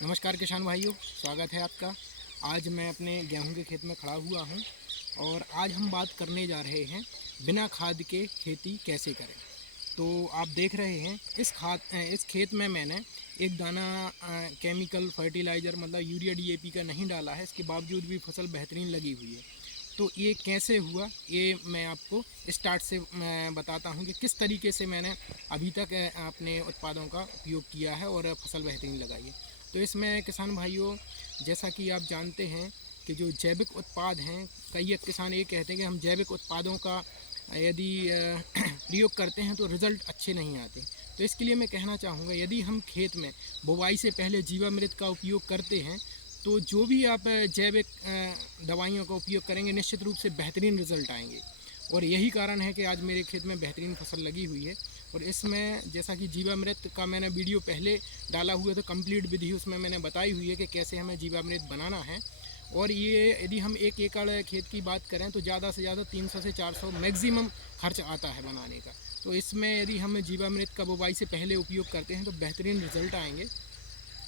नमस्कार किसान भाइयों, स्वागत है आपका। आज मैं अपने गेहूं के खेत में खड़ा हुआ हूं और आज हम बात करने जा रहे हैं बिना खाद के खेती कैसे करें। तो आप देख रहे हैं इस खेत में मैंने एक दाना केमिकल फर्टिलाइज़र मतलब यूरिया डीएपी का नहीं डाला है। इसके बावजूद भी फसल बेहतरीन लगी हुई है। तो ये कैसे हुआ, ये मैं आपको स्टार्ट से मैं बताता हूँ कि किस तरीके से मैंने अभी तक अपने उत्पादों का उपयोग किया है और फसल बेहतरीन लगाई है। तो इसमें किसान भाइयों, जैसा कि आप जानते हैं कि जो जैविक उत्पाद हैं, कई एक किसान ये कहते हैं कि हम जैविक उत्पादों का यदि प्रयोग करते हैं तो रिज़ल्ट अच्छे नहीं आते। तो इसके लिए मैं कहना चाहूँगा, यदि हम खेत में बुवाई से पहले जीवामृत का उपयोग करते हैं तो जो भी आप जैविक दवाइयों का उपयोग करेंगे निश्चित रूप से बेहतरीन रिज़ल्ट आएंगे। और यही कारण है कि आज मेरे खेत में बेहतरीन फसल लगी हुई है। और इसमें जैसा कि जीवामृत का मैंने वीडियो पहले डाला हुआ है, तो कंप्लीट विधि उसमें मैंने बताई हुई है कि कैसे हमें जीवामृत बनाना है। और ये यदि हम 1 एकड़ खेत की बात करें तो ज़्यादा से ज़्यादा 300 से 400 मैक्सिमम खर्च आता है बनाने का। तो इसमें यदि हम जीवामृत का बुवाई से पहले उपयोग करते हैं तो बेहतरीन रिज़ल्ट आएंगे।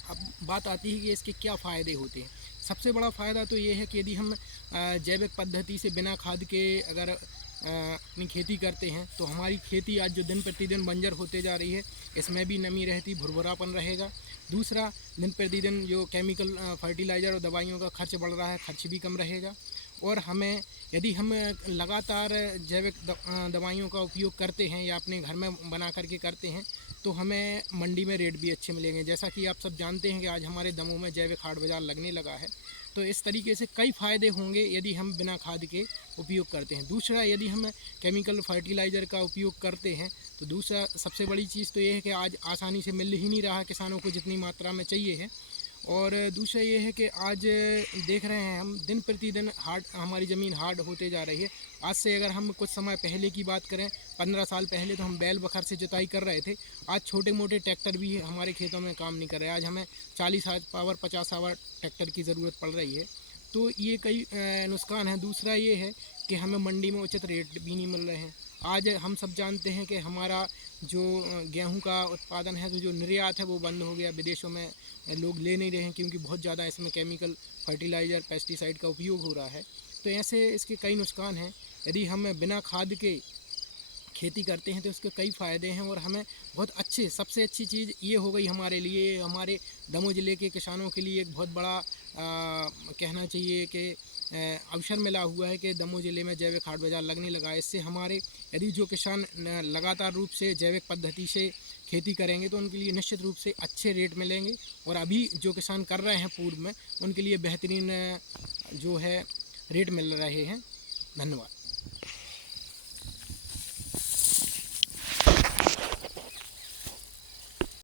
अब बात आती है कि इसके क्या फ़ायदे होते हैं। सबसे बड़ा फ़ायदा तो ये है कि यदि हम जैविक पद्धति से बिना खाद के अगर अपनी खेती करते हैं तो हमारी खेती आज जो दिन प्रतिदिन बंजर होते जा रही है, इसमें भी नमी रहती, भुरभुरापन रहेगा। दूसरा, दिन प्रतिदिन जो केमिकल फर्टिलाइज़र और दवाइयों का खर्च बढ़ रहा है, खर्च भी कम रहेगा। और हमें यदि हम लगातार जैविक दवाइयों का उपयोग करते हैं या अपने घर में बना करके करते हैं तो हमें मंडी में रेट भी अच्छे मिलेंगे। जैसा कि आप सब जानते हैं कि आज हमारे दमोह में जैविक हाट बाज़ार लगने लगा है। तो इस तरीके से कई फ़ायदे होंगे यदि हम बिना खाद के उपयोग करते हैं। दूसरा, यदि हम केमिकल फर्टिलाइज़र का उपयोग करते हैं तो दूसरा सबसे बड़ी चीज़ तो ये है कि आज आसानी से मिल ही नहीं रहा किसानों को जितनी मात्रा में चाहिए है। और दूसरा ये है कि आज देख रहे हैं हम दिन प्रतिदिन हार्ड हमारी ज़मीन हार्ड होते जा रही है। आज से अगर हम कुछ समय पहले की बात करें, 15 साल पहले तो हम बैल बखर से जुताई कर रहे थे। आज छोटे मोटे ट्रैक्टर भी हमारे खेतों में काम नहीं कर रहे। आज हमें 40 हार्स पावर 50 आवर ट्रैक्टर की ज़रूरत पड़ रही है। तो ये कई नुकसान हैं। दूसरा ये है कि हमें मंडी में उचित रेट भी नहीं मिल रहे हैं। आज हम सब जानते हैं कि हमारा जो गेहूं का उत्पादन है, तो जो निर्यात है वो बंद हो गया। विदेशों में लोग ले नहीं रहे हैं क्योंकि बहुत ज़्यादा इसमें केमिकल फर्टिलाइज़र पेस्टिसाइड का उपयोग हो रहा है। तो ऐसे इसके कई नुकसान हैं। यदि हम बिना खाद के खेती करते हैं तो इसके कई फ़ायदे हैं और हमें बहुत अच्छे, सबसे अच्छी चीज़ ये हो गई हमारे लिए, हमारे दमोह ज़िले के किसानों के लिए एक बहुत बड़ा कहना चाहिए कि अवसर मिला हुआ है कि दमोह ज़िले में जैविक हाट बाज़ार लगने लगा है। इससे हमारे यदि जो किसान लगातार रूप से जैविक पद्धति से खेती करेंगे तो उनके लिए निश्चित रूप से अच्छे रेट मिलेंगे। और अभी जो किसान कर रहे हैं पूर्व में, उनके लिए बेहतरीन जो है रेट मिल रहे हैं। धन्यवाद।